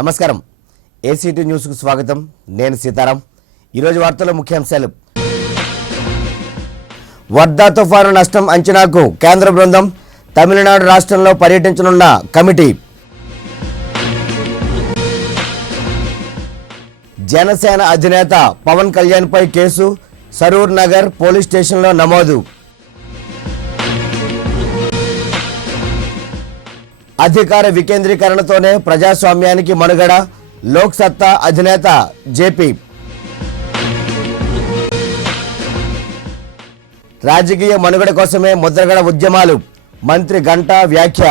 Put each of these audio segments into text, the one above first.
నమస్కారం ACT news కు స్వాగతం నేను సీతారాం ఈరోజు వార్తల ముఖ్యాంశాలు వర్ధా తుఫాను నష్టం అంచనాకు కేంద్ర బృందం తమిళనాడు రాష్ట్రంలో పర్యటించనున్న కమిటీ జనసేన అధినేత పవన్ కళ్యాణ్ పై కేసు సరూర్ నగర్ పోలీస్ స్టేషన్లో నమోదు అధికార వికేంద్రీకరణతోనే ప్రజాస్వామ్యానికి మనుగడ లోక్ సత్తా అధినేత జేపీ రాజకీయ మనుగడ కోసమే ముద్రగడ ఉద్యమాలు మంత్రి గంటా వ్యాఖ్య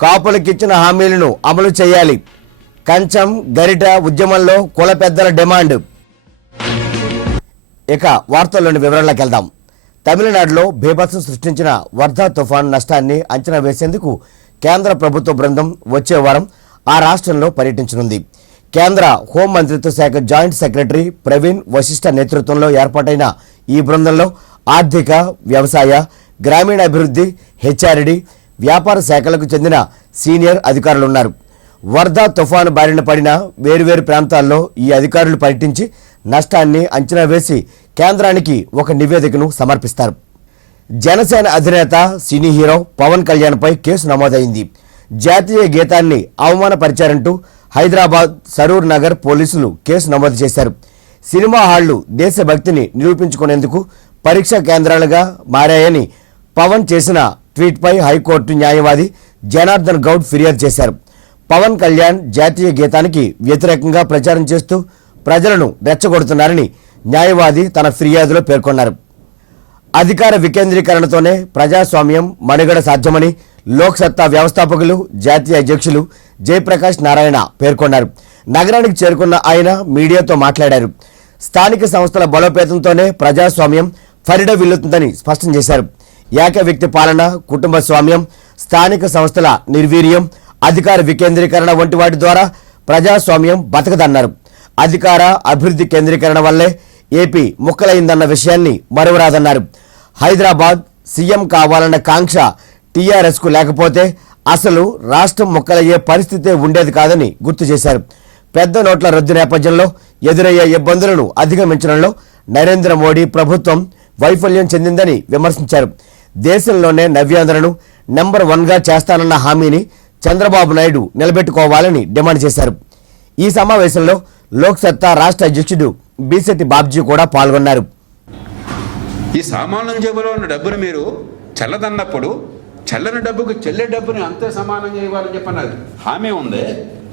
కాపులకిచ్చిన హామీలను అమలు చేయాలి కంచం గరిట ఉద్యమంలో కుల పెద్దల డిమాండ్ ఇక వార్తల్లోని వివరాల్లోకి వెళ్దాం. తమిళనాడులో బీభత్సం సృష్టించిన వర్ధా తుఫాను నష్టాన్ని అంచనా వేసేందుకు కేంద్ర ప్రభుత్వ బృందం వచ్చే వారం ఆ రాష్ట్రంలో పర్యటించనుంది. కేంద్ర హోం మంత్రిత్వ శాఖ జాయింట్ సెక్రటరీ ప్రవీణ్ వశిష్ఠ నేతృత్వంలో ఏర్పాటైన ఈ బృందంలో ఆర్థిక, వ్యవసాయ, గ్రామీణాభివృద్ధి, హెచ్ఆర్డీ, వ్యాపార శాఖలకు చెందిన సీనియర్ అధికారులున్నారు. వర్ధా తుఫాను బారిన పడిన వేరువేరు ప్రాంతాల్లో ఈ అధికారులు పర్యటించి నష్టాన్ని అంచనా వేసి కేంద్రానికి ఒక నివేదికను సమర్పిస్తారు. జనసేన అధినేత సినీ హీరో పవన్ కళ్యాణ్ పై కేసు నమోదైంది. జాతీయ గీతాన్ని అవమానపరిచారంటూ హైదరాబాద్ సరూర్ నగర్ పోలీసులు కేసు నమోదు చేశారు. సినిమా హాళ్లు దేశభక్తిని నిరూపించుకునేందుకు పరీక్షా కేంద్రాలుగా మారాయని పవన్ చేసిన ట్వీట్పై హైకోర్టు న్యాయవాది జనార్దన్ గౌడ్ ఫిర్యాదు చేశారు. పవన్ కళ్యాణ్ జాతీయ గీతానికి వ్యతిరేకంగా ప్రచారం చేస్తూ ప్రజలను రెచ్చగొడుతున్నారని న్యాయవాది తన ఫిర్యాదులో పేర్కొన్నారు. అధికార వికేంద్రీకరణతోనే ప్రజాస్వామ్యం మనుగడ సాధ్యమని లోక్ సత్తా వ్యవస్థాపకులు జాతీయ అధ్యక్షులు జయప్రకాష్ నారాయణ పేర్కొన్నారు. నగరానికి చేరుకున్న ఆయన మీడియాతో మాట్లాడారు. స్థానిక సంస్థల బలోపేతంతోనే ప్రజాస్వామ్యం ఫరిడవిల్లుతుందని స్పష్టం చేశారు. ఏక వ్యక్తి పాలన, కుటుంబ స్వామ్యం, స్థానిక సంస్థల నిర్వీర్యం, అధికార వికేంద్రీకరణ వంటి వాటి ద్వారా ప్రజాస్వామ్యం బతకదన్నారు. అధికార అభివృద్ధి కేంద్రీకరణ వల్లే ఏపీ ముక్కలైందన్న విషయాన్ని మరువరాదన్నారు. హైదరాబాద్ సీఎం కావాలన్న కాంక్ష టీఆర్ఎస్కు లేకపోతే అసలు రాష్ట్రం ముక్కలయ్యే పరిస్థితే ఉండేది కాదని గుర్తు చేశారు. పెద్ద నోట్ల రద్దు నేపథ్యంలో ఎదురయ్యే ఇబ్బందులను అధిగమించడంలో నరేంద్ర మోడీ ప్రభుత్వం వైఫల్యం చెందిందని విమర్శించారు. దేశంలోనే నవ్యాంధ్రను నెంబర్ 1గా చేస్తానన్న హామీని చంద్రబాబు నాయుడు నిలబెట్టుకోవాలని డిమాండ్ చేశారు. ఈ సమావేశంలో లోక్ సత్తా రాష్ట్ర అధ్యక్షుడు బీసెట్టి బాబ్జీ కూడా పాల్గొన్నారు. ఈ సామాన్య జేబులో ఉన్న డబ్బును మీరు చల్లదన్నప్పుడు చల్లని డబ్బుకు చెల్లె డబ్బుని అంతే సమానంగా ఇవ్వాలని చెప్పన్నారు. హామీ ఉంది,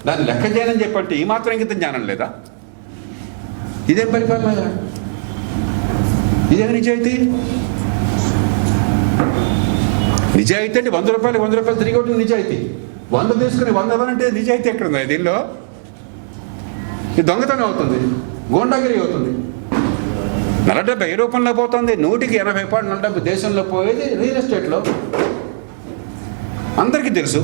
దాన్ని లెక్క చేయనని చెప్పంటే ఈ మాత్రం ఇంత జ్ఞానం లేదా? ఇదేం పరిపాలన? ఇదేం నిజాయితీ? నిజాయితీ అంటే 100 రూపాయలు 100 రూపాయలు తిరిగి ఒకటి నిజాయితీ. 100 తీసుకుని 100 ఇవ్వాలంటే నిజాయితీ ఎక్కడ ఉంది దీనిలో? ఇది దొంగతనం అవుతుంది, గోండాగిరి అవుతుంది. నల్ల డబ్బు ఏ రూపంలో పోతుంది? 100కి 80 రూపాయలు నల్ల డబ్బు దేశంలో పోయేది రియల్ ఎస్టేట్లో. అందరికీ తెలుసు.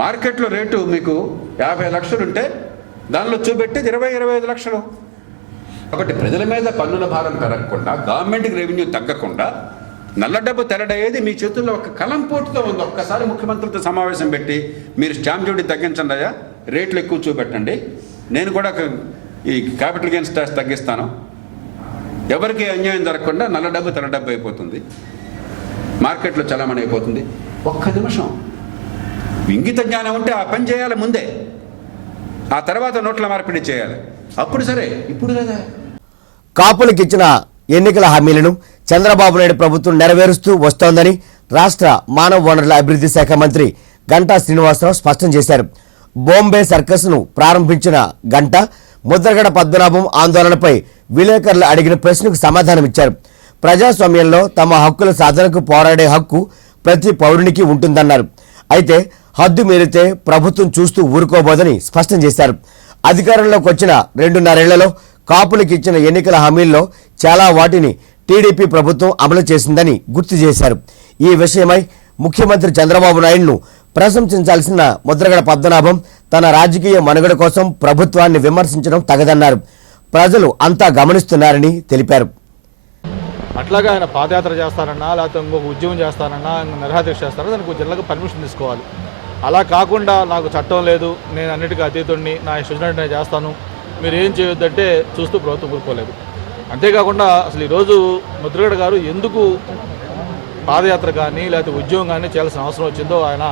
మార్కెట్లో రేటు మీకు 50 లక్షలు ఉంటే దానిలో చూపెట్టేది 20-25 లక్షలు. కాబట్టి ప్రజల మీద పన్నుల భారం పెరగకుండా, గవర్నమెంట్కి రెవెన్యూ తగ్గకుండా నల్ల డబ్బు తెరడయ్యేది మీ చేతుల్లో ఒక కలం పోటుతో ఉంది. ఒక్కసారి ముఖ్యమంత్రితో సమావేశం పెట్టి మీరు స్టాంప్ డ్యూటీ తగ్గించండి అయ్యా, రేట్లు ఎక్కువ చూపెట్టండి, నేను కూడా ఈ క్యాపిటల్ గెయిన్స్ ట్యాక్స్ తగ్గిస్తాను, ఎవరికి అన్యాయం జరగకుండా నల్ల డబ్బు తెల్ల డబ్బు అయిపోతుంది, మార్కెట్లో చలామణి అయిపోతుంది. ఒక్క నిమిషం ఇంగిత జ్ఞానం ఉంటే ఆ పని చేయాలి ముందే, ఆ తర్వాత నోట్ల మార్పిడి చేయాలి. అప్పుడు సరే, ఇప్పుడు కదా. కాపులకు ఇచ్చిన ఎన్నికల హామీలను చంద్రబాబు నాయుడు ప్రభుత్వం నెరవేరుస్తూ వస్తోందని రాష్ట్ర మానవ వనరుల అభివృద్ధి శాఖ మంత్రి గంటా శ్రీనివాసరావు స్పష్టం చేశారు. బాంబే సర్కస్ను ప్రారంభించిన గంటా ముద్రగడ పద్మనాభం ఆందోళనపై విలేకరులు అడిగిన ప్రశ్నకు సమాధానమిచ్చారు. ప్రజాస్వామ్యంలో తమ హక్కుల సాధనకు పోరాడే హక్కు ప్రతి పౌరునికి ఉంటుందన్నారు. అయితే హద్దు మీరితే ప్రభుత్వం చూస్తూ ఊరుకోబోదని స్పష్టం చేశారు. అధికారంలోకి వచ్చిన 2.5 ఏళ్లలో కాపులకు ఇచ్చిన ఎన్నికల హామీల్లో చాలా వాటిని టీడీపీ ప్రభుత్వం అమలు చేసిందని గుర్తు చేశారు. ఈ విషయమై ముఖ్యమంత్రి చంద్రబాబు నాయుడును ప్రశంసించాల్సిన ముద్రగడ పద్మనాభం తన రాజకీయ మనుగడ కోసం ప్రభుత్వాన్ని విమర్శించడం తగదన్నారు. ప్రజలు అంతా గమనిస్తున్నారని తెలిపారు. అట్లాగే ఆయన పాదయాత్ర చేస్తానన్నా లేకపోతే ఇంకొక ఉద్యమం చేస్తానన్నా నిరహాదీక్ష చేస్తానన్నా దానికి జిల్లాకు పర్మిషన్ తీసుకోవాలి. అలా కాకుండా నాకు చట్టం లేదు, నేను అన్నిటికీ అతీతుడిని, నా ఇష్టం నేను చేస్తాను, మీరు ఏం చేయొద్దంటే చూస్తూ ప్రభుత్వం ఊరుకోలేదు. అంతేకాకుండా అసలు ఈరోజు ముద్రగడ గారు ఎందుకు పాదయాత్ర కానీ లేకపోతే ఉద్యోగం కానీ చేయాల్సిన అవసరం వచ్చిందో ఆయన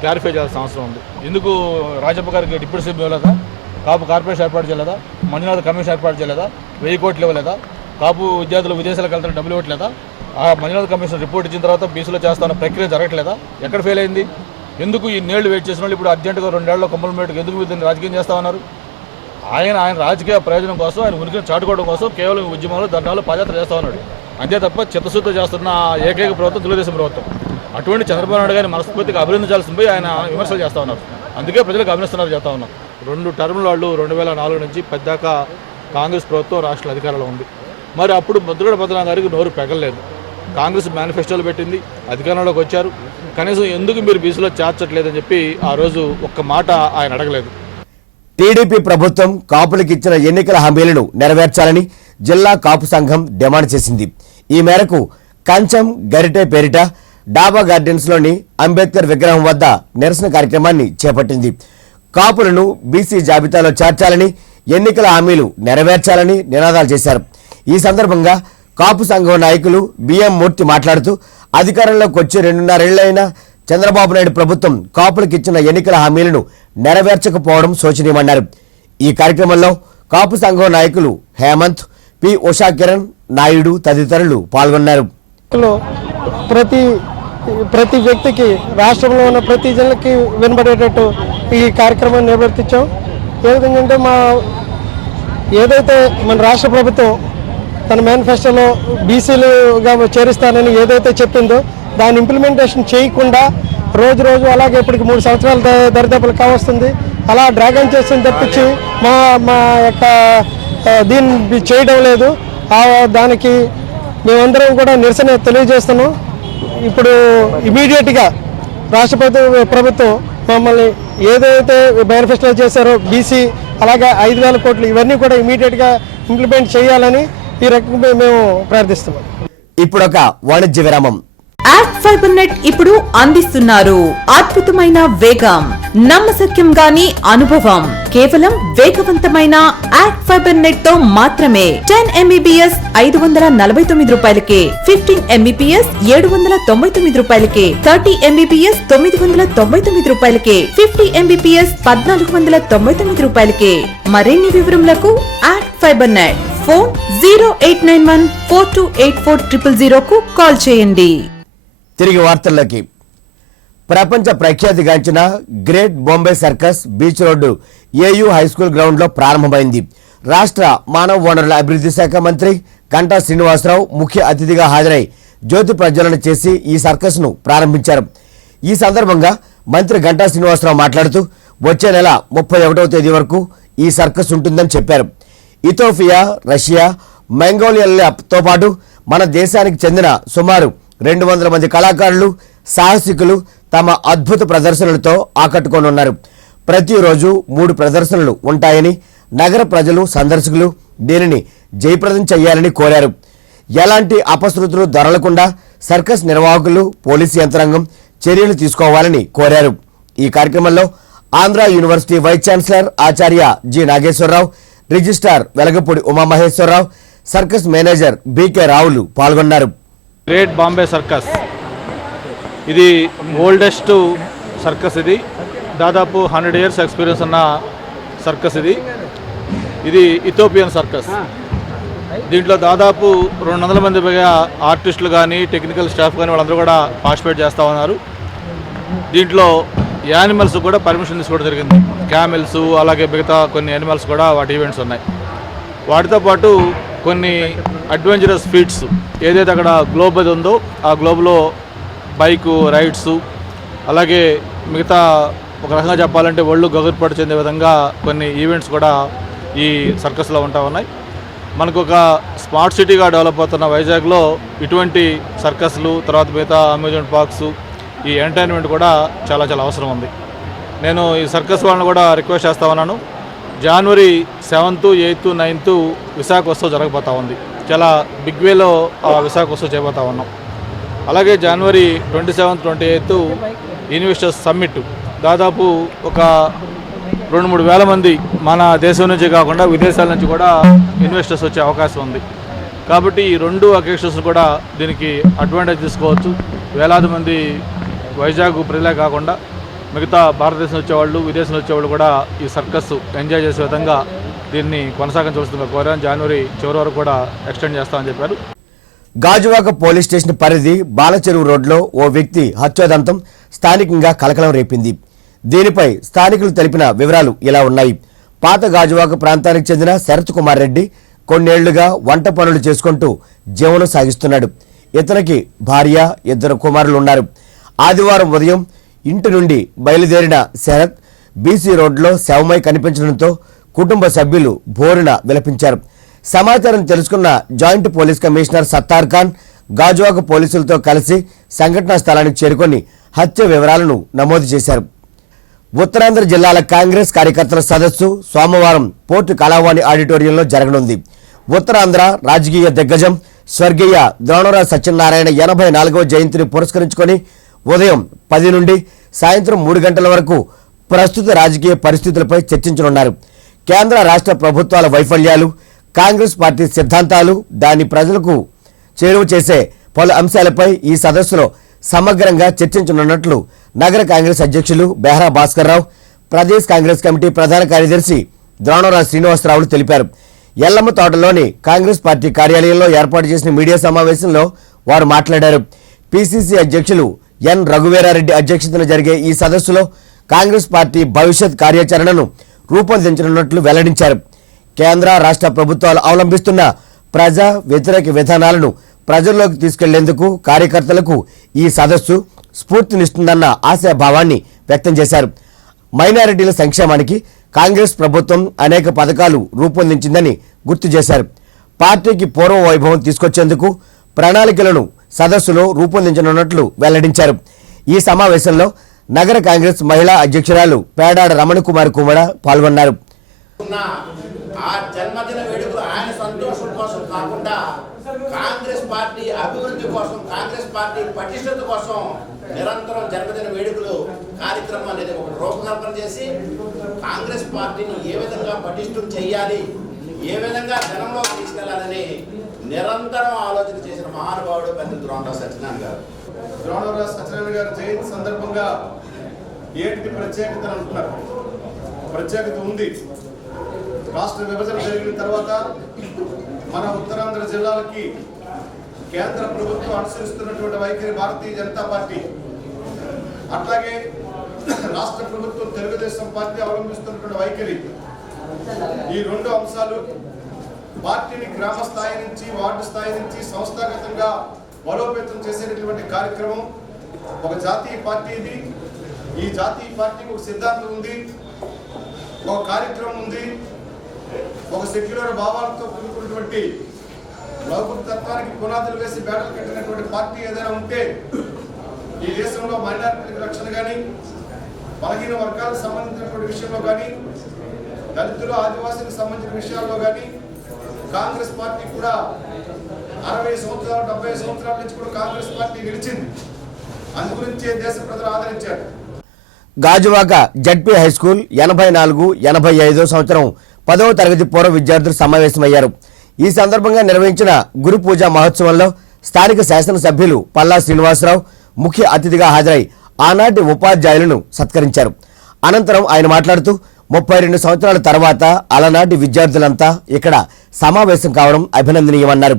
క్లారిఫై చేయాల్సిన అవసరం ఉంది. ఎందుకు రాజప్ప గారికి డిప్యూటీ సీఎం ఇవ్వలేదా, కాపు కార్పొరేషన్ ఏర్పాటు చేయలేదా, మంజునాథ్ కమిషన్ ఏర్పాటు చేయలేదా, 1000 కోట్లు ఇవ్వలేదా, కాపు విద్యార్థులు విదేశాలకు వెళ్తారు డబ్బులు ఇవ్వట్లేదా, ఆ మంజునాథ్ కమిషన్ రిపోర్ట్ ఇచ్చిన తర్వాత బీసీలో చేస్తాన్న ప్రక్రియ జరగట్లేదా, ఎక్కడ ఫెయిల్ అయింది, ఎందుకు ఈ నేళ్లు వెయిట్ చేసిన వాళ్ళు ఇప్పుడు అర్జెంటుగా 2 ఏళ్లలో కొమ్మలమేటుకు ఎందుకు మీరు రాజకీయం చేస్తామన్నారు? ఆయన రాజకీయ ప్రయోజనం కోసం, ఆయన ఉనికిని చాటుకోవడం కోసం కేవలం ఉద్యమాలు ధర్నాలు పాదయాత్ర చేస్తా ఉన్నాడు. అంతే తప్ప చిత్తశుద్ధి చేస్తున్న ఏకైక ప్రభుత్వం తెలుగుదేశం ప్రభుత్వం. అటువంటి చంద్రబాబు నాయుడు గారిని మనస్ఫూర్తిగా అభినందించాల్సి పోయి ఆయన విమర్శలు చేస్తూ ఉన్నారు. అందుకే ప్రజలకు అభినందిస్తున్నారు చేస్తూ ఉన్నాం. 2 టర్ముల వాళ్ళు 2004 నుంచి పెద్దాక కాంగ్రెస్ ప్రభుత్వం రాష్ట్ర అధికారంలో ఉంది. మరి అప్పుడు ముద్రగడ పద్మనాభం గారికి నోరు పెగలలేదు. కాంగ్రెస్ మేనిఫెస్టోలు పెట్టింది, అధికారంలోకి వచ్చారు, కనీసం ఎందుకు మీరు బీసీలో చేర్చట్లేదని చెప్పి ఆ రోజు ఒక్క మాట ఆయన అడగలేదు. టీడీపీ ప్రభుత్వం కాపులకు ఇచ్చిన ఎన్నికల హామీలను నెరవేర్చాలని జిల్లా కాపు సంఘం డిమాండ్ చేసింది. ఈ మేరకు కంచం గరిటె పేరిట డాబా గార్డెన్స్లోని అంబేద్కర్ విగ్రహం వద్ద నిరసన కార్యక్రమాన్ని చేపట్టింది. కాపులను బీసీ జాబితాలో చేర్చాలని, ఎన్నికల హామీలు నెరవేర్చాలని నినాదాలు చేశారు. ఈ సందర్భంగా కాపు సంఘం నాయకులు బిఎం మూర్తి మాట్లాడుతూ అధికారంలోకి వచ్చి 2.5 ఏళ్లైనా చంద్రబాబు నాయుడు ప్రభుత్వం కాపులకు ఇచ్చిన ఎన్నికల హామీలను నెరవేర్చకపోవడం శోచనీయమన్నారు. ఈ కార్యక్రమంలో కాపు సంఘం నాయకులు హేమంత్, పి ఉషా కిరణ్, నాయుడు తదితరులు పాల్గొన్నారు. ప్రతి వ్యక్తికి, రాష్ట్రంలో ఉన్న ప్రతి జిల్లాకి వినబడేటట్టు ఈ కార్యక్రమాన్ని నిర్వర్తించాం. ఏ విధంగా అంటే ఏదైతే మన రాష్ట్ర ప్రభుత్వం తన మేనిఫెస్టోలో బీసీలుగా చేరుస్తానని ఏదైతే చెప్పిందో దాని ఇంప్లిమెంటేషన్ చేయకుండా రోజు అలాగే ఇప్పటికి 3 సంవత్సరాల దరిదాపులు కావస్తుంది. అలా డ్రాగన్ చేస్తుంది తప్పించి మా యొక్క దీన్ని చేయడం లేదు. దానికి మేమందరం కూడా నిరసన తెలియజేస్తున్నాం. ఇప్పుడు ఇమీడియట్గా రాష్ట్ర ప్రభుత్వం మమ్మల్ని ఏదైతే మేనిఫెస్టో చేశారో బీసీ అలాగే 5,000 కోట్లు ఇవన్నీ కూడా ఇమీడియట్గా ఇంప్లిమెంట్ చేయాలని ఈ రకంగా మేము ప్రార్థిస్తున్నాం. ఇప్పుడొక వాణిజ్య విరామం. యాక్ట్ ఫైబర్ నెట్ ఇప్పుడు అందిస్తున్నారు అద్భుతమైన వేగం, నమ్మశక్యం గాని అనుభవం. కేవలం వేగవంతమైన యాక్ట్ ఫైబర్ నెట్ తో మాత్రమే 10 MBPS 549 రూపాయలకే, 15 MBPS 799 రూపాయలకే, 30 MBPS 999 రూపాయలకే, 50 MBPS 1499 రూపాయలకే. మరిన్ని వివరములకు యాక్ట్ ఫైబర్ నెట్ ఫోన్ 0891428400 కు కాల్ చేయండి. తిరిగి వార్తల్లోకి. ప్రపంచ ప్రఖ్యాతిగాంచిన Great Bombay Circus beach road AU high school గ్రౌండ్లో ప్రారంభమైంది. రాష్ట్ర మానవ వనరుల అభివృద్ధి శాఖ మంత్రి గంటా శ్రీనివాసరావు ముఖ్య అతిథిగా హాజరై జ్యోతి ప్రజ్వలన చేసి ఈ సర్కస్ను ప్రారంభించారు. ఈ సందర్భంగా మంత్రి గంటా శ్రీనివాసరావు మాట్లాడుతూ వచ్చే నెల 31వ తేదీ వరకు ఈ సర్కస్ ఉంటుందని చెప్పారు. ఇథోపియా, రష్యా, మంగోలియాతో పాటు మన దేశానికి చెందిన సుమారు 200 మంది కళాకారులు, సాహసికులు తమ అద్భుత ప్రదర్శనలతో ఆకట్టుకోనున్నారు. ప్రతిరోజు 3 ప్రదర్శనలు ఉంటాయని, నగర ప్రజలు, సందర్శకులు దీనిని జయప్రదం చేయాలని కోరారు. ఎలాంటి అపశృతులు దొరలకుండా సర్కస్ నిర్వాహకులు, పోలీసు యంత్రాంగం చర్యలు తీసుకోవాలని కోరారు. ఈ కార్యక్రమంలో ఆంధ్ర యూనివర్సిటీ వైస్ ఛాన్సలర్ ఆచార్య G Nageswararao, registrar Velagapudi Umamaheswararao, circus manager B K రావులు పాల్గొన్నారు. గ్రేట్ బాంబే సర్కస్ ఇది ఓల్డెస్ట్ సర్కస్. ఇది దాదాపు 100 years ఎక్స్పీరియన్స్ ఉన్న సర్కస్. ఇది ఇథోపియన్ సర్కస్. దీంట్లో దాదాపు 200 మంది పైగా ఆర్టిస్టులు కానీ, టెక్నికల్ స్టాఫ్ కానీ వాళ్ళందరూ కూడా పార్టిసిపేట్ చేస్తూ ఉన్నారు. దీంట్లో యానిమల్స్ కూడా పర్మిషన్ తీసుకోవడం జరిగింది. క్యామెల్స్ అలాగే మిగతా కొన్ని యానిమల్స్ కూడా వాటి ఈవెంట్స్ ఉన్నాయి. వాటితో పాటు కొన్ని అడ్వెంచరస్ ఫీట్స్ ఏదైతే అక్కడ గ్లోబ్ అది ఉందో ఆ గ్లోబ్లో బైకు రైడ్స్ అలాగే మిగతా ఒక రకంగా చెప్పాలంటే ఒళ్ళు గగుర్పాటు చెందే విధంగా కొన్ని ఈవెంట్స్ కూడా ఈ సర్కస్లో ఉంటా ఉన్నాయి. మనకు ఒక స్మార్ట్ సిటీగా డెవలప్ అవుతున్న వైజాగ్లో ఇటువంటి సర్కస్లు, తర్వాత మిగతా అమ్యూజ్మెంట్ పార్క్స్, ఈ ఎంటర్టైన్మెంట్ కూడా చాలా అవసరం ఉంది. నేను ఈ సర్కస్ వాళ్ళని కూడా రిక్వెస్ట్ చేస్తా ఉన్నాను. January 7th, 8th, 9th Visakha ఉత్సవం జరగబోతా ఉంది. చాలా బిగ్ వేలో విశాఖ ఉత్సవం చేయబోతా ఉన్నాం. అలాగే జనవరి 27, 28 ఇన్వెస్టర్స్ సమ్మిట్, దాదాపు ఒక 2-3 వేల మంది మన దేశం నుంచి కాకుండా విదేశాల నుంచి కూడా ఇన్వెస్టర్స్ వచ్చే అవకాశం ఉంది. కాబట్టి ఈ 2 అకేషన్స్ కూడా దీనికి అడ్వాంటేజ్ తీసుకోవచ్చు. వేలాది మంది వైజాగ్ ప్రజలే కాకుండా మిగతా భారతదేశం వచ్చేవాళ్ళు, విదేశం వచ్చేవాళ్ళు కూడా ఈ సర్కస్ ఎంజాయ్ చేసే విధంగా దీన్ని కొనసాగించవలసిందిగా కోరాను. జనవరి చివరి వరకు కూడా ఎక్స్టెండ్ చేస్తామని చెప్పారు. గాజువాక పోలీస్ స్టేషన్ పరిధి బాలచెరువు రోడ్లో ఓ వ్యక్తి హత్యోదంతం స్థానికంగా కలకలం రేపింది. దీనిపై స్థానికులు తెలిపిన వివరాలు ఇలా ఉన్నాయి. పాత గాజువాక ప్రాంతానికి చెందిన శరత్ కుమార్ రెడ్డి కొన్నేళ్లుగా వంట పనులు చేసుకుంటూ జీవనం సాగిస్తున్నాడు. ఇతనికి భార్య, 2 కుమారులు ఉన్నారు. ఆదివారం ఉదయం ఇంటి నుండి బయలుదేరిన శరత్ బీసీ రోడ్లో శవమై కనిపించడంతో కుటుంబ సభ్యులు బోరున విలపించారు. సమాచారం తెలుసుకున్న joint police commissioner Sattar Khan Gajuwaka పోలీసులతో కలిసి సంఘటనా స్థలానికి చేరుకొని హత్య వివరాలను నమోదు చేశారు. ఉత్తరాంధ్ర జిల్లాల కాంగ్రెస్ కార్యకర్తల సదస్సు సోమవారం పోర్టు కళావాణి ఆడిటోరియంలో జరగనుంది. ఉత్తరాంధ్ర రాజకీయ దిగ్గజం స్వర్గీయ ద్రోణరాజు సత్యనారాయణ 84వ జయంతిని పురస్కరించుకొని ఉదయం 10 నుండి సాయంత్రం 3 గంటల వరకు ప్రస్తుత రాజకీయ పరిస్థితులపై చర్చించనున్నారు. కేంద్ర రాష్ట్ర ప్రభుత్వాల వైఫల్యాలు, కాంగ్రెస్ పార్టీ సిద్ధాంతాలు, దాన్ని ప్రజలకు చేరువ చేసే పలు అంశాలపై ఈ సదస్సులో సమగ్రంగా చర్చించనున్నట్లు నగర కాంగ్రెస్ అధ్యక్షులు బెహ్రా భాస్కర్ రావు, ప్రదేశ్ కాంగ్రెస్ కమిటీ ప్రధాన కార్యదర్శి ద్రోణరాజు శ్రీనివాసరావులు తెలిపారు. ఎల్లమ్మ తోటలోని కాంగ్రెస్ పార్టీ కార్యాలయంలో ఏర్పాటు చేసిన మీడియా సమావేశంలో వారు మాట్లాడారు. పిసిసి అధ్యక్షులు ఎన్ రఘువీరారెడ్డి అధ్యక్షతన జరిగే ఈ సదస్సులో కాంగ్రెస్ పార్టీ భవిష్యత్ కార్యాచరణను రూపొందించనున్నట్లు వెల్లడించారు. కేంద్ర రాష్ట్ర ప్రభుత్వాలు అవలంబిస్తున్న ప్రజా వ్యతిరేక విధానాలను ప్రజల్లోకి తీసుకెళ్లేందుకు కార్యకర్తలకు ఈ సదస్సు స్ఫూర్తినిస్తుందన్న ఆశాభావాన్ని వ్యక్తం చేశారు. మైనారిటీల సంక్షేమానికి కాంగ్రెస్ ప్రభుత్వం అనేక పథకాలు రూపొందించిందని గుర్తు చేశారు. పార్టీకి పూర్వ వైభవం తీసుకొచ్చేందుకు ప్రణాళికలను సదస్సులో రూపొందించనున్నట్లు వెల్లడించారు. ఈ సమావేశంలో నగర కాంగ్రెస్ మహిళా అధ్యక్షురాలు పేడాడ రమణకుమారి కుమార పాల్గొన్నారు. ఆ జన్మదిన వేడుకలు ఆయన సంతోషం కోసం కాకుండా కాంగ్రెస్ పార్టీ అభివృద్ధి కోసం, కాంగ్రెస్ పార్టీ పటిష్టత కోసం నిరంతరం జన్మదిన వేడుకలు కార్యక్రమం అనేది ఒక రూపకల్పన చేసి కాంగ్రెస్ పార్టీని ఏ విధంగా పటిష్టం చేయాలి, ఏ విధంగా జనంలో తీసుకెళ్లాలని నిరంతరం ఆలోచన చేసిన మహానుభావుడు పెద్ద ద్రోణరాజు సత్యనారాయణ గారు. ద్రోణరాజు సత్యనారాయణ గారి జయంతి సందర్భంగా ఏంటి ప్రత్యేకత అంటున్నారు? ప్రత్యేకత ఉంది. రాష్ట్ర విభజన జరిగిన తర్వాత మన ఉత్తరాంధ్ర జిల్లాలకి కేంద్ర ప్రభుత్వం అనుసరిస్తున్నటువంటి వైఖరి భారతీయ జనతా పార్టీ, అట్లాగే రాష్ట్ర ప్రభుత్వం తెలుగుదేశం పార్టీ అవలంబిస్తున్నటువంటి వైఖరి, ఈ 2 అంశాలు పార్టీని గ్రామ స్థాయి నుంచి, వార్డు స్థాయి నుంచి సంస్థాగతంగా బలోపేతం చేసేటటువంటి కార్యక్రమం. ఒక జాతీయ పార్టీ ఇది. ఈ జాతీయ పార్టీకి ఒక సిద్ధాంతం ఉంది, ఒక కార్యక్రమం ఉంది, ఒక సెక్యులర్ భావాలతో కూడుకున్నటువంటి లౌకిక తత్వానికి పునాదులు వేసి బ్యాటలు కట్టినటువంటి పార్టీ ఏదైనా ఉంటే ఈ దేశంలో మైనారిటీల రక్షణ కానీ, బలహీన వర్గాలకు సంబంధించినటువంటి విషయంలో కానీ, దళితులు ఆదివాసీలకు సంబంధించిన విషయాల్లో కానీ కాంగ్రెస్ పార్టీ కూడా 60 సంవత్సరాలు 70 సంవత్సరాల నుంచి కూడా కాంగ్రెస్ పార్టీ నిలిచింది. అందుగురించే దేశ ప్రజలు ఆదరించారు. గాజువాక జడ్పీ హైస్కూల్ 84-85 సంవత్సరం 10వ తరగతి పూర్వ విద్యార్థులు సమావేశమయ్యారు. ఈ సందర్భంగా నిర్వహించిన గురు పూజ మహోత్సవంలో స్థానిక శాసనసభ్యులు పల్లా శ్రీనివాసరావు ముఖ్య అతిథిగా హాజరై ఆనాటి ఉపాధ్యాయులను సత్కరించారు. అనంతరం ఆయన మాట్లాడుతూ 32 సంవత్సరాల తర్వాత అలనాటి విద్యార్థులంతా ఇక్కడ సమావేశం కావడం అభినందనీయమన్నారు.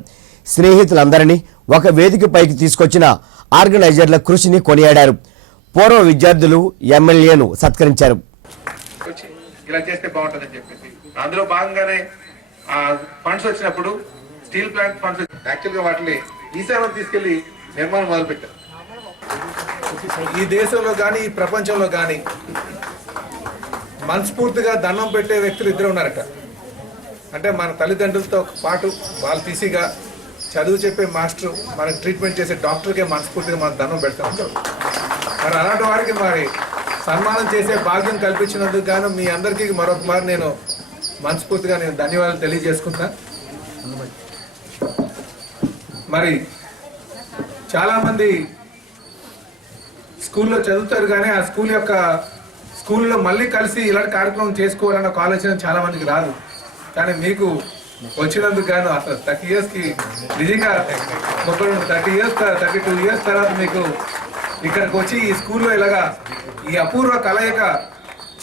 స్నేహితులందరినీ ఒక వేదికపైకి తీసుకొచ్చిన ఆర్గనైజర్ల కృషిని కొనియాడారు. పూర్వ విద్యార్థులు ఎమ్మెల్యేను సత్కరించారు. ఇలా చేస్తే బాగుంటుందని చెప్పేసి అందులో భాగంగానే ఫండ్స్ వచ్చినప్పుడు స్టీల్ ప్లాంట్ ఫండ్స్ యాక్చువల్గా వాటిని ఈసారి తీసుకెళ్లి నిర్మాణం మొదలుపెట్టారు. ఈ దేశంలో కానీ ఈ ప్రపంచంలో కానీ మనస్ఫూర్తిగా దండం పెట్టే వ్యక్తులు 2 ఉన్నారట. అంటే మన తల్లిదండ్రులతో పాటు వాళ్ళు తీసిగా చదువు చెప్పే మాస్టర్, మనకు ట్రీట్మెంట్ చేసే డాక్టర్కే మనస్ఫూర్తిగా మనం దండం పెడతాం. మరి అలాంటి వారికి మరి సన్మానం చేసే భాగ్యం కల్పించినందుకు గాను మీ అందరికీ మరొకమారి నేను మనస్ఫూర్తిగా ధన్యవాదాలు తెలియజేసుకుంటున్నాను. మరి చాలామంది స్కూల్లో చదువుతారు కానీ ఆ స్కూల్లో మళ్ళీ కలిసి ఇలాంటి కార్యక్రమం చేసుకోవాలన్న ఒక ఆలోచన చాలా మందికి రాదు. కానీ మీకు వచ్చినందుకు గాను అసలు 30 yearsకి నిజంగా 32 years తర్వాత మీకు ఇక్కడికి వచ్చి ఈ స్కూల్లో ఇలాగా ఈ అపూర్వ కలయిక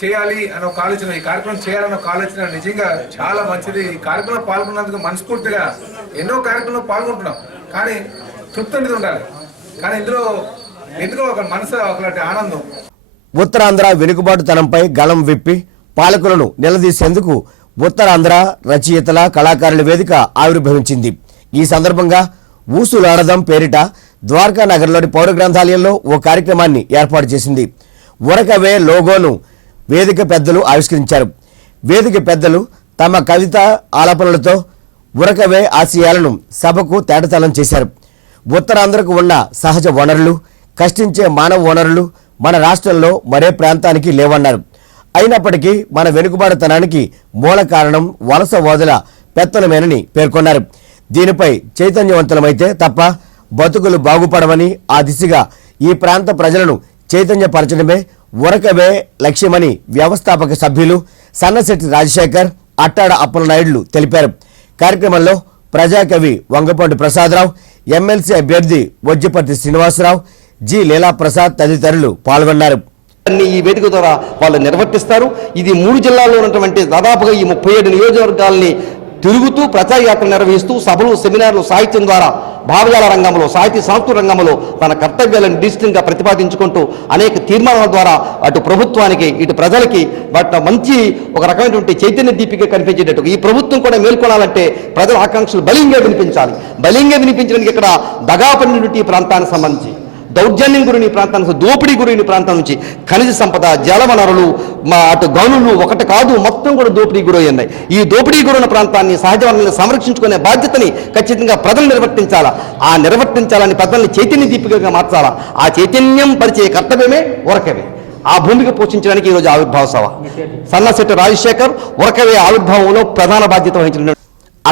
చేయాలి అన్న ఒక ఆలోచన, ఈ కార్యక్రమం చేయాలన్న ఒక ఆలోచన నిజంగా చాలా మంచిది. ఈ కార్యక్రమంలో పాల్గొన్నందుకు మనస్ఫూర్తిగా ఎన్నో కార్యక్రమంలో పాల్గొంటున్నాం కానీ తృప్తి అనేది ఉండాలి. కానీ ఇందులో ఎందుకో ఒక మనసు ఒకలాంటి ఆనందం. ఉత్తరాంధ్ర వెనుకబాటుతనంపై గళం విప్పి పాలకులను నిలదీసేందుకు ఉత్తరాంధ్ర రచయితల కళాకారుల వేదిక ఆవిర్భవించింది. ఈ సందర్భంగా ఊసులాడదం పేరిట ద్వారకా నగర్లోని పౌర గ్రంథాలయంలో ఓ కార్యక్రమాన్ని ఏర్పాటు చేసింది. ఉరకవే లోగోను వేదిక పెద్దలు ఆవిష్కరించారు. వేదిక పెద్దలు తమ కవిత ఆలాపనలతో ఉరకవే ఆశయాలను సభకు తేటతలం చేశారు. ఉత్తరాంధ్రకు ఉన్న సహజ వనరులు, కష్టించే మానవ వనరులు మన రాష్ట్రంలో మరే ప్రాంతానికి లేవన్నారు. అయినప్పటికీ మన వెనుకబాటుతనానికి మూల కారణం వలస ఓదల పెత్తనమేనని పేర్కొన్నారు. దీనిపై చైతన్యవంతులమైతే తప్ప బతుకులు బాగుపడవని, ఆ దిశగా ఈ ప్రాంత ప్రజలను చైతన్యపరచడమే ఉరకవే లక్ష్యమని వ్యవస్థాపక సభ్యులు సన్నశెట్టి రాజశేఖర్, అట్టాడ అప్పలనాయుడులు తెలిపారు. కార్యక్రమంలో ప్రజాకవి వంగపండు ప్రసాదరావు, ఎమ్మెల్సీ అభ్యర్థి వజ్జపర్తి శ్రీనివాసరావు, జి లీలాప్రసాద్ తదితరులు పాల్గొన్నారు. ఈ వేదిక ద్వారా వాళ్ళు నిర్వర్తిస్తారు. ఇది 3 జిల్లాల్లో ఉన్నటువంటి దాదాపుగా ఈ 37 నియోజకవర్గాల్ని తిరుగుతూ ప్రచారయాత్ర నిర్వహిస్తూ సభలు, సెమినార్లు, సాహిత్యం ద్వారా భావజాల రంగంలో, సాహిత్య సాంస్కృతిక రంగంలో తన కర్తవ్యాలను డిజిటల్గా ప్రతిపాదించుకుంటూ అనేక తీర్మానాల ద్వారా అటు ప్రభుత్వానికి ఇటు ప్రజలకి వాటి మంచి ఒక రకమైనటువంటి చైతన్య దీపిక కనిపించేటట్టు ఈ ప్రభుత్వం కూడా మేల్కొనాలంటే ప్రజల ఆకాంక్షలు బలంగా వినిపించాలి. బలంగా వినిపించడానికి ఇక్కడ దగాపడినటువంటి ఈ ప్రాంతానికి సంబంధించి దౌర్జన్యం గురిని ప్రాంతం నుంచి, దోపిడీ గురిని ప్రాంతం నుంచి ఖనిజ సంపద, జలవనరులు, అటు గనులు ఒకటి కాదు మొత్తం కూడా దోపిడీ గురై ఉన్నాయి. ఈ దోపిడీ గురైన ప్రాంతాన్ని, సహజ వనరులను సంరక్షించుకునే బాధ్యతని ఖచ్చితంగా ప్రజలు నిర్వర్తించాలా. ఆ నిర్వర్తించాలని ప్రజల్ని చైతన్య దీపికగా మార్చాలా. ఆ చైతన్యం పరిచే కర్తవ్యమే ఉరకవే. ఆ భూమిక పోషించడానికి ఈరోజు ఆవిర్భావ సభ. సన్నశెట్టి రాజశేఖర్ ఉరకవే ఆవిర్భావంలో ప్రధాన బాధ్యత వహించిన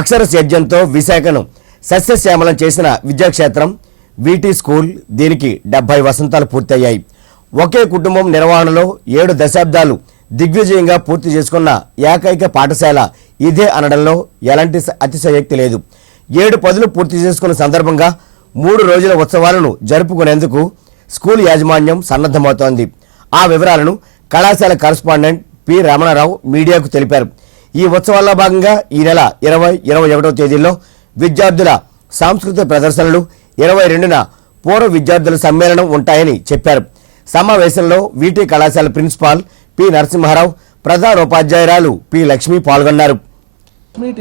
అక్షర సేద్యంతో విశాఖను సస్యశ్యామలం చేసిన విద్యాక్షేత్రం వీటీ స్కూల్. దీనికి 70 వసంతాలు పూర్తయ్యాయి. ఒకే కుటుంబం నిర్వహణలో 7 దశాబ్దాలు దిగ్విజయంగా పూర్తి చేసుకున్న ఏకైక పాఠశాల ఇదే అనడంలో ఎలాంటి అతిశయోక్తి లేదు. 7 పదులు పూర్తి చేసుకున్న సందర్భంగా 3 రోజుల ఉత్సవాలను జరుపుకునేందుకు స్కూల్ యాజమాన్యం సన్నద్ధమవుతోంది. ఆ వివరాలను కళాశాల కరస్పాండెంట్ పి రమణారావు మీడియాకు తెలిపారు. ఈ ఉత్సవాల్లో భాగంగా ఈ నెల 20, 21వ తేదీల్లో విద్యార్థుల సాంస్కృతిక ప్రదర్శనలు, 22న పూర్వ విద్యార్థుల సమ్మేళనం ఉంటాయని చెప్పారు. సమావేశంలో వీటీ కళాశాల ప్రిన్సిపాల్ పి నరసింహారావు, ప్రధానోపాధ్యాయురాలు పి లక్ష్మి పాల్గొన్నారు.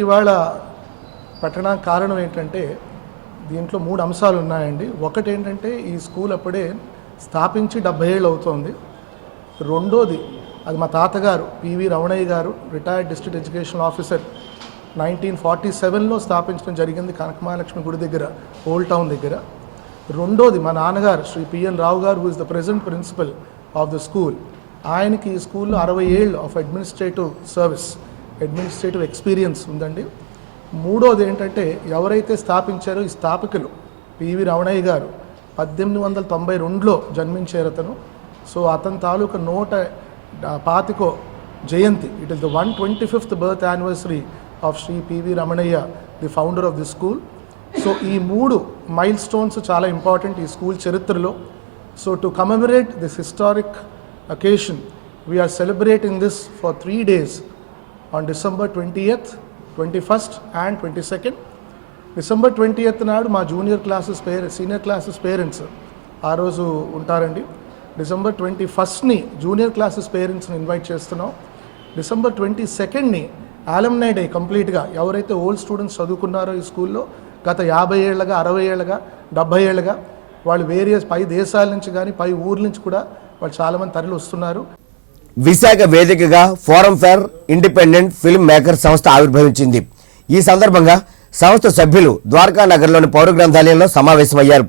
ఇవాళ పెట్టడానికి కారణం ఏంటంటే దీంట్లో 3 అంశాలు ఉన్నాయండి. ఒకటి ఏంటంటే ఈ స్కూల్ అప్పుడే స్థాపించి 70 ఏళ్ళు అవుతోంది. రెండోది అది మా తాతగారు పివి రమణయ్య గారు రిటైర్డ్ డిస్ట్రిక్ట్ ఎడ్యుకేషన్ ఆఫీసర్ 1947లో స్థాపించడం జరిగింది కనకమహాలక్ష్మి గుడి దగ్గర, ఓల్డ్ టౌన్ దగ్గర. రెండోది మా నాన్నగారు శ్రీ పిఎన్ రావు గారు, who is the present principal of the school. ఆయనకి ఈ స్కూల్లో 60 ఏళ్ళు of administrative service, administrative experience ఉందండి. మూడోది ఏంటంటే ఎవరైతే స్థాపించారో ఈ స్థాపకులు పివి రమణయ్య గారు 1892లో జన్మించారు అతను. సో అతని తాలూకా 125వ జయంతి, it is the 125th birth anniversary of Sri P.V. Ramanaya, the founder of this school. So, ee 3 milestones chala important ee school charitralo. So, to commemorate this historic occasion, we are celebrating this for 3 days on December 20th, 21st and 22nd. December 20th నాడు మా junior classes senior classes parents ఆ రోజు ఉంటారండి. December 21st junior classes పేరెంట్స్ని invite చేస్తున్నాం. December 22nd ఆలమ్నై day కంప్లీట్గా ఎవరైతే old students చదువుకున్నారో ఈ స్కూల్లో గత 50 ఏళ్ళగా 60 ఏళ్ళగా 70 ఏళ్ళగా వాళ్ళు వేరియస్ పై దేశాల నుంచి కానీ పై ఊర్ల నుంచి కూడా వాళ్ళు చాలామంది తరలి వస్తున్నారు. విశాఖ వేదికగా forum for independent film maker సంస్థ ఆవిర్భవించింది. ఈ సందర్భంగా సంస్థ సభ్యులు ద్వారకా నగర్లోని పౌర గ్రంథాలయంలో సమావేశమయ్యారు.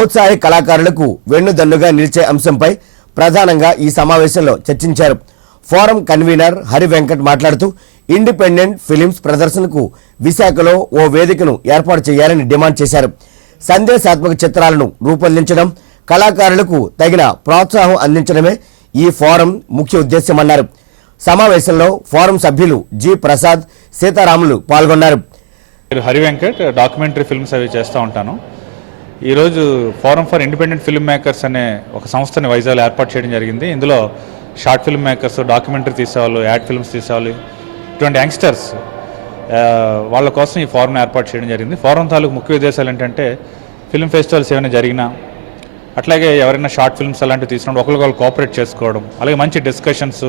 ఔత్సాహిక కళాకారులకు వెన్నుదన్నుగా నిలిచే అంశంపై ప్రధానంగా ఈ సమావేశంలో చర్చించారు. ఫోరం కన్వీనర్ హరి వెంకట్ మాట్లాడుతూ ఇండిపెండెంట్ ఫిలిమ్స్ ప్రదర్శనకు విశాఖలో ఓ వేదికను ఏర్పాటు చేయాలని డిమాండ్ చేశారు. సందేశాత్మక చిత్రాలను రూపొందించడం, కళాకారులకు తగిన ప్రోత్సాహం అందించడమే ఈ ఫోరం ముఖ్య ఉద్దేశ్యమన్నారు. సమావేశంలో ఫోరం సభ్యులు జి ప్రసాద్, సీతారాములు పాల్గొన్నారు. హరి వెంకట్, డాక్యుమెంటరీ ఫిల్మ్స్ అవి చేస్తూ ఉంటాను. ఈరోజు forum for independent film makers అనే ఒక సంస్థని వైజాగ్లో ఏర్పాటు చేయడం జరిగింది. ఇందులో షార్ట్ ఫిల్మ్ మేకర్స్, డాక్యుమెంటరీ తీసేవాళ్ళు, యాడ్ ఫిల్మ్స్ తీసేవాళ్ళు, ఇటువంటి యంగ్స్టర్స్ వాళ్ళ కోసం ఈ ఫోరం ఏర్పాటు చేయడం జరిగింది. ఫోరం తాలూకు ముఖ్య ఉద్దేశాలు ఏంటంటే ఫిల్మ్ ఫెస్టివల్స్ ఏమైనా జరిగినా, అట్లాగే ఎవరైనా షార్ట్ ఫిల్మ్స్ అలాంటివి తీసినప్పుడు ఒకరికొకరు కోఆపరేట్ చేసుకోవడం, అలాగే మంచి డిస్కషన్స్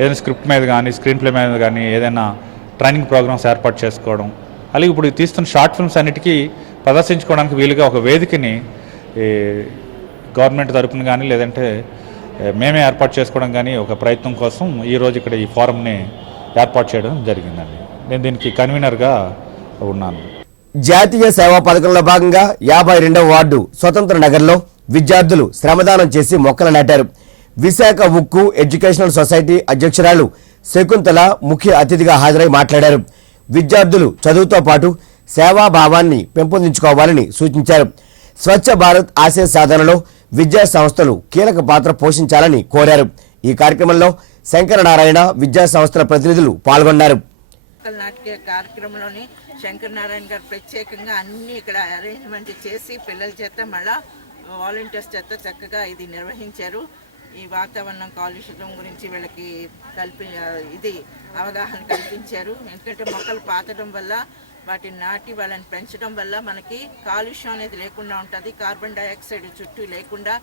ఏదైనా స్క్రిప్ట్ మీద కానీ, స్క్రీన్ ప్లే మీద కానీ ఏదైనా ట్రైనింగ్ ప్రోగ్రామ్స్ ఏర్పాటు చేసుకోవడం, అలాగే ఇప్పుడు తీస్తున్న షార్ట్ ఫిల్మ్స్ అన్నిటికీ ప్రదర్శించుకోవడానికి వీలుగా ఒక వేదికని గవర్నమెంట్ తరపున కానీ లేదంటే మేమే ఏర్పాటు చేసుకోవడం కానీ ఒక ప్రయత్నం కోసం ఈరోజు ఇక్కడ ఈ ఫోరంని ఏర్పాటు చేయడం జరిగిందండి. నేను దీనికి కన్వీనర్గా ఉన్నాను. జాతీయ సేవా పథకంలో భాగంగా 52వ వార్డు స్వతంత్ర నగర్లో విద్యార్థులు శ్రమదానం చేసి మొక్కలు నాటారు. విశాఖ ఉక్కు ఎడ్యుకేషనల్ సొసైటీ అధ్యక్షురాలు శకుంతల ముఖ్య అతిథిగా హాజరై మాట్లాడారు. విద్యార్థులు చదువుతో పాటు సేవాభావాన్ని పెంపొందించుకోవాలని సూచించారు. స్వచ్ఛ భారత్ ఆశయ సాధనలో విద్యా సంస్థలు కీలక పాత్ర పోషించాలని కోరారు. ఈ కార్యక్రమంలో శంకరనారాయణ విద్యా సంస్థల ప్రతినిధులు పాల్గొన్నారు. నాటిక కార్యక్రమంలోని శంకర్ నారాయణ గారు ప్రత్యేకంగా అన్ని ఇక్కడ అరేంజ్మెంట్ చేసి పిల్లల చేత మళ్ళా వాలంటీర్స్ చేత చక్కగా ఇది నిర్వహించారు. ఈ వాతావరణం కాలుష్యం గురించి వీళ్ళకి అవగాహన కల్పించారు. ఎందుకంటే మొక్కలు పాతడం వల్ల వాటిని నాటి వాళ్ళని పెంచడం వల్ల మనకి కాలుష్యం అనేది లేకుండా ఉంటుంది. కార్బన్ డైఆక్సైడ్ చుట్టూ లేకుండా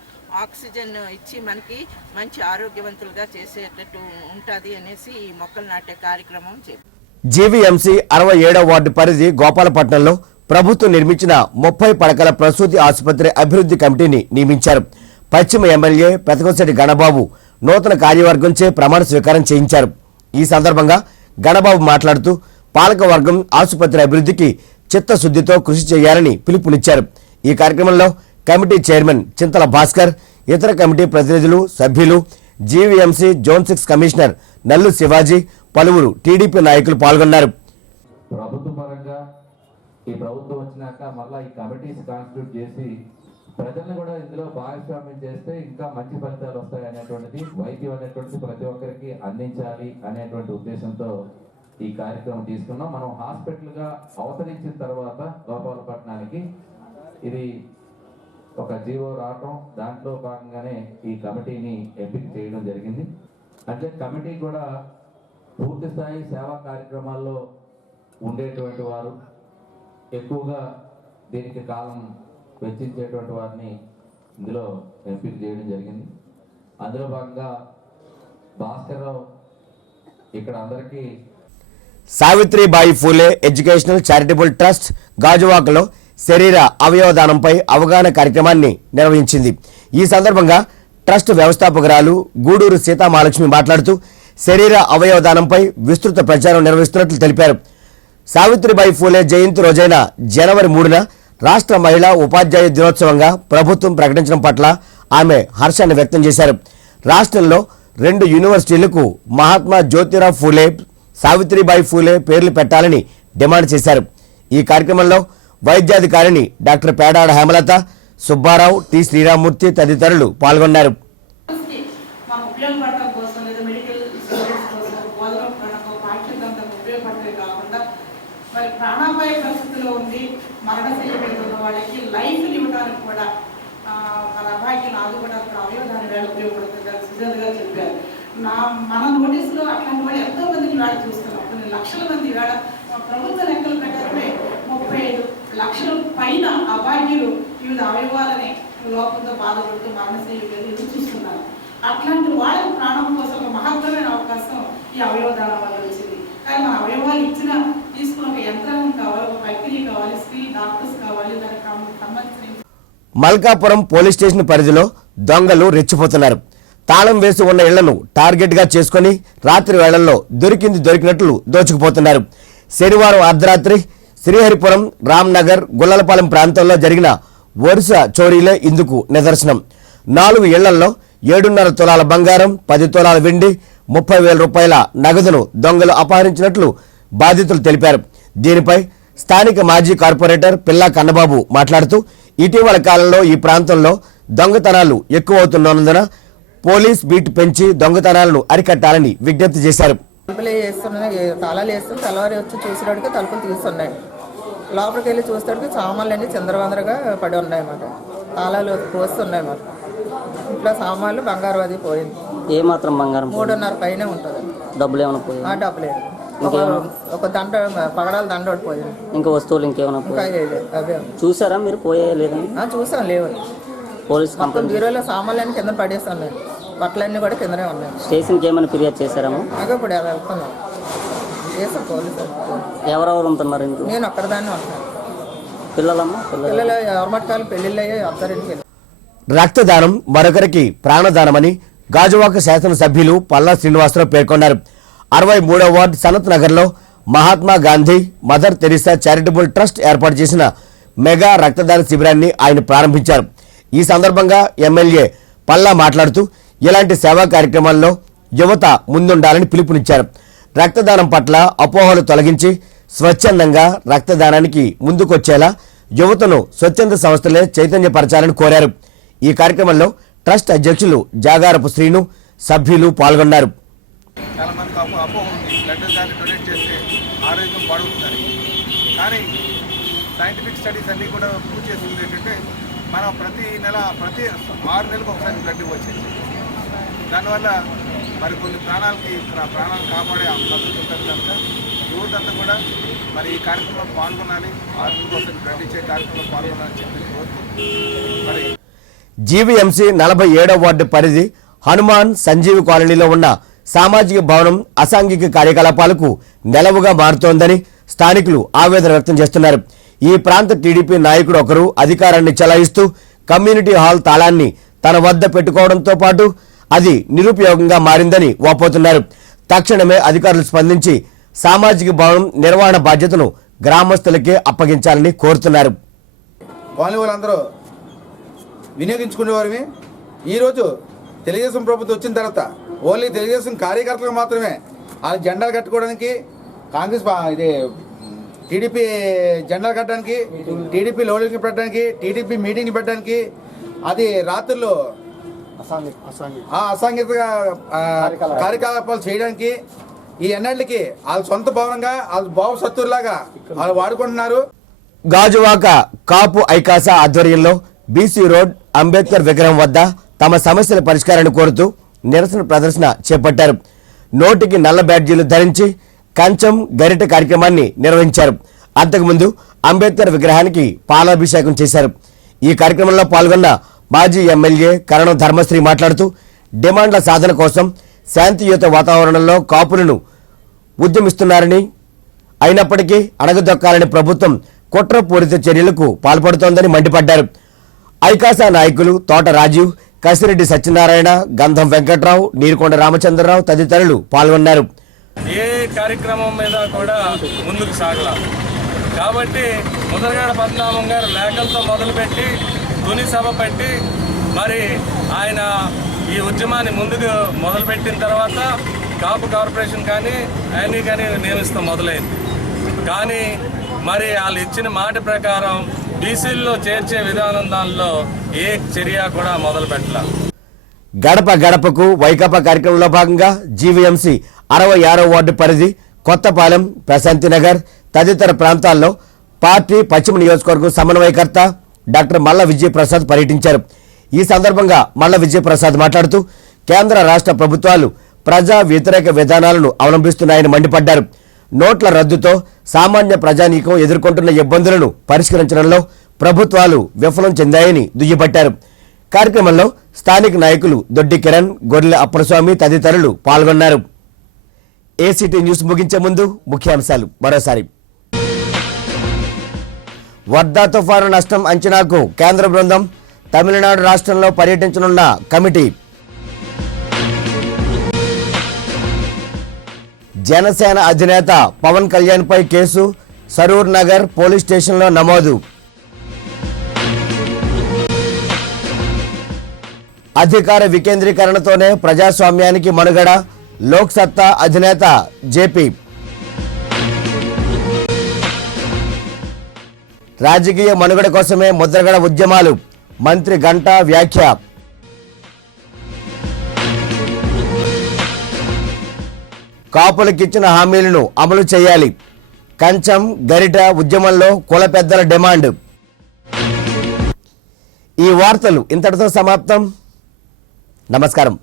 ఆక్సిజన్ ఇచ్చి మనకి మంచి ఆరోగ్యవంతులుగా చేసేటట్టు ఉంటుంది అనేసి ఈ మొక్కలు నాటే కార్యక్రమం చేపట్టారు. జీవీఎంసీ 67వ వార్డు పరిధి గోపాలపట్నంలో ప్రభుత్వం నిర్మించిన 30 పడకల ప్రసూతి ఆసుపత్రి అభివృద్ధి కమిటీని నియమించారు. పశ్చిమ ఎమ్మెల్యే పెతకంశెట్టి గణబాబు నూతన కార్యవర్గంచే ప్రమాణ స్వీకారం చేయించారు. ఈ సందర్భంగా గణబాబు మాట్లాడుతూ పాలకవర్గం ఆసుపత్రి అభివృద్ధికి చిత్తశుద్ధితో కృషి చేయాలని పిలుపునిచ్చారు. ఈ కార్యక్రమంలో కమిటీ చైర్మన్ చింతల భాస్కర్, ఇతర కమిటీ ప్రతినిధులు, సభ్యులు, జీవీఎంసీ జోన్ 6 కమిషనర్ నల్లు శివాజీ, పలువురు టీడీపీ నాయకులు పాల్గొన్నారు. ప్రభుత్వ పరంగా ఈ ప్రభుత్వం వచ్చినాక మళ్ళీ ఈ కమిటీస్ కాన్స్టిట్యూట్ చేసి ప్రజలను కూడా ఇందులో భాగస్వామ్యం చేస్తే ఇంకా మంచి ఫలితాలు వస్తాయి అనేటువంటిది, వైద్యం అనేటువంటిది ప్రతి ఒక్కరికి అందించాలి అనేటువంటి ఉద్దేశంతో ఈ కార్యక్రమం తీసుకున్నాం. మనం హాస్పిటల్గా అవతరించిన తర్వాత గోపాలపట్నానికి ఇది ఒక జీవో రావటం, దాంట్లో భాగంగానే ఈ కమిటీని ఎంపిక చేయడం జరిగింది. అంటే కమిటీ కూడా పూర్తి స్థాయి సేవా కార్యక్రమాల్లో ఉండేటువంటి వారు, ఎక్కువగా దీనికి కాలం వెచ్చించేటువంటి వారిని ఇందులో ఎంపిక చేయడం జరిగింది. అందులో భాగంగా భాస్కర్రావు ఇక్కడ అందరికీ Savitribai Phule educational charitable trust గాజువాకలో శరీర అవయవదానంపై అవగాహన కార్యక్రమాన్ని నిర్వహించింది. ఈ సందర్భంగా ట్రస్ట్ వ్యవస్థాపకురాలు గూడూరు సీతామహాలక్ష్మి మాట్లాడుతూ శరీర అవయవదానంపై విస్తృత ప్రచారం నిర్వహిస్తున్నట్లు తెలిపారు. సావిత్రిబాయి ఫూలే జయంతి రోజైన జనవరి 3న రాష్ట్ర మహిళా ఉపాధ్యాయ దినోత్సవంగా ప్రభుత్వం ప్రకటించడం పట్ల ఆమె హర్షాన్ని వ్యక్తం చేశారు. రాష్ట్రంలో 2 యూనివర్సిటీలకు మహాత్మా జ్యోతిరావు ఫూలే, సావిత్రిబాయి ఫూలే పేర్లు పెట్టాలని డిమాండ్ చేశారు. ఈ కార్యక్రమంలో వైద్యాధికారిని డాక్టర్ పేడాడ హేమలత, సుబ్బారావు, టి శ్రీరామూర్తి తదితరులు పాల్గొన్నారు. ప్రాణాపాయ పరిస్థితిలో ఉండి మరణశైలి మీద ఉన్న వాళ్ళకి లైఫ్ ఇవ్వడానికి కూడా మన అబ్బాయికి ఆదుకోవడానికి అవయవదానం వేళ ఉపయోగపడుతుంది సుజాత గారు చెప్పారు. మన నోటీసులో అట్లాంటి వాళ్ళు ఎంతో మందిని వేళ చూస్తున్నాం. కొన్ని లక్షల మంది వేళ ప్రభుత్వ లెక్కల ప్రకారమే 35 లక్షల పైన అబ్బాయిలు వివిధ అవయవాలని లోపంతో బాధపడుతూ మరణశైలి మీద ఎదురు చూస్తున్నారు. అట్లాంటి వాళ్ళకి ప్రాణం కోసం ఒక మహత్తరమైన అవకాశం ఈ అవయవదానం వల్ల వచ్చింది. కానీ మన అవయవాలు ఇచ్చిన తీసుకున్న ఒక యంత్రాంగం కావాలి, ఒక ప్రక్రియ కావాలి, స్కిల్ డాక్టర్స్ కావాలి. దానికి సంబంధించిన మల్కాపురం పోలీస్ స్టేషన్ పరిధిలో దొంగలు రెచ్చిపోతున్నారు. తాళం వేసి ఉన్న ఇళ్లను టార్గెట్గా చేసుకుని రాత్రి వేళల్లో దొరికినట్లు దోచుకుపోతున్నారు. శనివారం అర్ధరాత్రి శ్రీహరిపురం, రామ్నగర్, గుల్లలపాలెం ప్రాంతాల్లో జరిగిన వరుస చోరీలే ఇందుకు నిదర్శనం. 4 ఇళ్లలో 7.5 తులాల బంగారం, 10 తులాల వెండి, 30,000 రూపాయల నగదును దొంగలు అపహరించినట్లు బాధితులు తెలిపారు. దీనిపై స్థానిక మాజీ కార్పొరేటర్ పిల్లా కన్నబాబు మాట్లాడుతూ ఇటీవల కాలంలో ఈ ప్రాంతంలో దొంగతనాలు ఎక్కువవుతున్నందున పోలీస్ బీట్ పెంచి దొంగతనాలను అరికట్టాలని విజ్ఞప్తి చేశారు. తలుపులు వేస్తున్నాయి, తాళాలు వేస్తూ తెల్లవారి వచ్చి చూసేటోడికి తలుపులు తీస్తున్నాయి. లోపలికి వెళ్ళి చూసేటోడికి సామాన్లన్నీ చిందరవందరగా పడి ఉన్నాయి అన్నమాట. తాళాలు పోస్తున్నాయి అన్నమాట. ఇంట్లో సామాన్లు బంగారం అది పోయింది. ఏ మాత్రం బంగారం? 3.5 పైన ఉంటుంది. డబ్బులు ఏమైనా పోయింది? డబ్బులేదు. ఒక దండ పగడాల దండ ఒకటి పోయింది. ఇంకా వస్తువులు ఇంకేమైనా పోయింది? అవే చూసారా మీరు? పోయే లేదని చూసాం, లేవు. పోలీస్ మొత్తం బీరోలో సామాన్లన్నీ కింద పడేస్తున్నాయి, బట్టలన్నీ కూడా కిందనే ఉన్నాయి. స్టేషన్కి ఏమైనా ఫిర్యాదు చేశారేమో? ఇప్పుడు వెళ్తున్నాం, చేసాం పోలీసు. ఎవరెవరు ఉంటున్నారు ఇంట్లో? నేను ఒక్కదాన్ని ఉంటున్నాను. పిల్లలమ్మా? పిల్లలు ఎవరి మట్టాలు పెళ్ళిళ్ళు అయ్యాయి, అత్తారింటికి వెళ్ళి. రక్తదానం మరొకరికి ప్రాణదానమని గాజువాక శాసనసభ్యులు పల్లా శ్రీనివాసరావు పేర్కొన్నారు. 63వ వార్డు సనత్ నగర్లో Mahatma Gandhi mother Teresa charitable trust ఏర్పాటు చేసిన మెగా రక్తదాన శిబిరాన్ని ఆయన ప్రారంభించారు. ఈ సందర్భంగా ఎమ్మెల్యే పల్లా మాట్లాడుతూ ఇలాంటి సేవా కార్యక్రమాల్లో యువత ముందుండాలని పిలుపునిచ్చారు. రక్తదానం పట్ల అపోహలు తొలగించి స్వచ్ఛందంగా రక్తదానానికి ముందుకొచ్చేలా యువతను స్వచ్ఛంద సంస్థలే చైతన్యపరచాలని కోరారు. ఈ కార్యక్రమంలో ట్రస్ట్ అధ్యక్షులు జాగారపు శ్రీను, సభ్యులు పాల్గొన్నారు. చాలా మందికి అపోహ ఉంది, బ్లడ్ దాన్ని డొనేట్ చేస్తే ఆరోగ్యం పాడవుతుందని. కానీ సైంటిఫిక్ స్టడీస్ అన్నీ కూడా ప్రూవ్ చేసింది ఏంటంటే మనం ప్రతి 6 నెలలకు ఒకసారి బ్లడ్ ఇవ్వచ్చు. దానివల్ల మరి కొన్ని ప్రాణాలు కాపాడే పద్ధతి ఉంటుంది కనుక యూత్ అంతా కూడా మరి ఈ కార్యక్రమంలో పాల్గొనాలి. 6 నెలలకు ఒకసారి బ్లడ్ ఇచ్చే కార్యక్రమంలో పాల్గొనాలని చెప్పి కోరుతూ మరి జీవీఎంసీ 47వ వార్డు పరిధి హనుమాన్ సంజీవి కాలనీలో ఉన్న సామాజిక భవనం అసాంఘిక కార్యకలాపాలకు నెలవుగా మారుతోందని స్థానికులు ఆవేదన వ్యక్తం చేస్తున్నారు. ఈ ప్రాంత టీడీపీ నాయకుడు ఒకరు అధికారాన్ని చెలాయిస్తూ కమ్యూనిటీ హాల్ తాళాన్ని తన వద్ద పెట్టుకోవడంతో పాటు అది నిరుపయోగంగా మారిందని వాపోతున్నారు. తక్షణమే అధికారులు స్పందించి సామాజిక భవనం నిర్వహణ బాధ్యతను గ్రామస్తులకే అప్పగించాలని కోరుతున్నారు. కాలనీ వాళ్ళందరూ వినియోగించుకునేవారిని. ఈరోజు తెలుగుదేశం ప్రభుత్వం వచ్చిన తర్వాత ఓన్లీ తెలుగుదేశం కార్యకర్తలకు మాత్రమే ఆ జెండాలు కట్టుకోవడానికి, కాంగ్రెస్ ఇది టీడీపీ జెండాలు కట్టడానికి, టీడీపీ లోడింగ్ పెట్టడానికి, టీడీపీ మీటింగ్ పెట్టడానికి, అది రాత్రుల్లో అసాంఘిక కార్యకలాపాలు చేయడానికి ఈ ఎన్నిటికి వాళ్ళ సొంత భవనంగా వాళ్ళ బాబు సత్తులాగా వాళ్ళు వాడుకుంటున్నారు. గాజువాక కాపు ఐకాసా ఆధ్వర్యంలో బీసీ రోడ్ అంబేద్కర్ విగ్రహం వద్ద తమ సమస్యల పరిష్కారాన్ని కోరుతూ నిరసన ప్రదర్శన చేపట్టారు. నోటికి నల్ల బ్యాడ్జీలు ధరించి కంచం గరిట కార్యక్రమాన్ని నిర్వహించారు. అంతకుముందు అంబేద్కర్ విగ్రహానికి పాలాభిషేకం చేశారు. ఈ కార్యక్రమంలో పాల్గొన్న మాజీ ఎమ్మెల్యే కరణం ధర్మశ్రీ మాట్లాడుతూ డిమాండ్ల సాధన కోసం శాంతియుత వాతావరణంలో కాపులను ఉద్యమిస్తున్నారని, అయినప్పటికీ అణగదొక్కాలని ప్రభుత్వం కుట్రపూరిత చర్యలకు పాల్పడుతోందని మండిపడ్డారు. ఐకాసా నాయకులు తోట రాజీవ్, కసిరెడ్డి సత్యనారాయణ, గంధం వెంకట్రావు, నీరుకొండ రామచంద్రరావు తదితరులు పాల్గొన్నారు. ఏ కార్యక్రమం మీద కూడా ముందుకు సాగల కాబట్టి ముద్రగడ పద్మనాభం గారు లేఖలతో మొదలుపెట్టి తుని సభ పెట్టి మరి ఆయన ఈ ఉద్యమాన్ని ముందుకు మొదలుపెట్టిన తర్వాత కాపు కార్పొరేషన్ కానీ అన్నీ కానీ నియమిస్తాం మొదలైంది. కానీ మరి వాళ్ళు ఇచ్చిన మాట ప్రకారం బీసీల్లో చేర్చే విధానం దానిలో ఏ చర్య కూడా మొదలు పెట్టాలి. గడప గడపకు వైకాపా కార్యక్రమంలో భాగంగా జీవీఎంసీ 66వ వార్డు పరిధి కొత్తపాలెం, ప్రశాంతి నగర్ తదితర ప్రాంతాల్లో పార్టీ పశ్చిమ నియోజకవర్గం సమన్వయకర్త డాక్టర్ మల్ల విజయప్రసాద్ పర్యటించారు. ఈ సందర్భంగా మల్ల విజయప్రసాద్ మాట్లాడుతూ కేంద్ర రాష్ట్ర ప్రభుత్వాలు ప్రజా వ్యతిరేక విధానాలను అవలంబిస్తున్నాయని మండిపడ్డారు. నోట్ల రద్దుతో సామాన్య ప్రజానీకం ఎదుర్కొంటున్న ఇబ్బందులను పరిష్కరించడంలో ప్రభుత్వాలు విఫలం చెందాయని దుయ్యబట్టారు. కార్యక్రమంలో స్థానిక నాయకులు దొడ్డి కిరణ్, గొర్రెల అప్పలస్వామి తదితరులు పాల్గొన్నారు. ఏసీటీ న్యూస్ ముగించే ముందు ముఖ్యాంశాలు మరోసారి. వర్ధా తుఫాను నష్టం అంచనాకు కేంద్ర బృందం, తమిళనాడు రాష్ట్రంలో పర్యటించనున్న కమిటీ. జనసేన అధినేత పవన్ కళ్యాణ్ పై కేసు సరూర్ నగర్ పోలీస్ స్టేషన్లో నమోదు. అధికార వికేంద్రీకరణతోనే ప్రజాస్వామ్యానికి మనుగడ, లోక్ సత్తా అధినేత జేపీ. రాజకీయ మనుగడ కోసమే ముద్రగడ ఉద్యమాలు, మంత్రి గంటా వ్యాఖ్య. కాపులకిచ్చిన హామీలను అమలు చేయాలి, కంచం గరిట ఉద్యమంలో కుల పెద్దల డిమాండ్. ఈ వార్తలు ఇంతటితో సమాప్తం. నమస్కారం.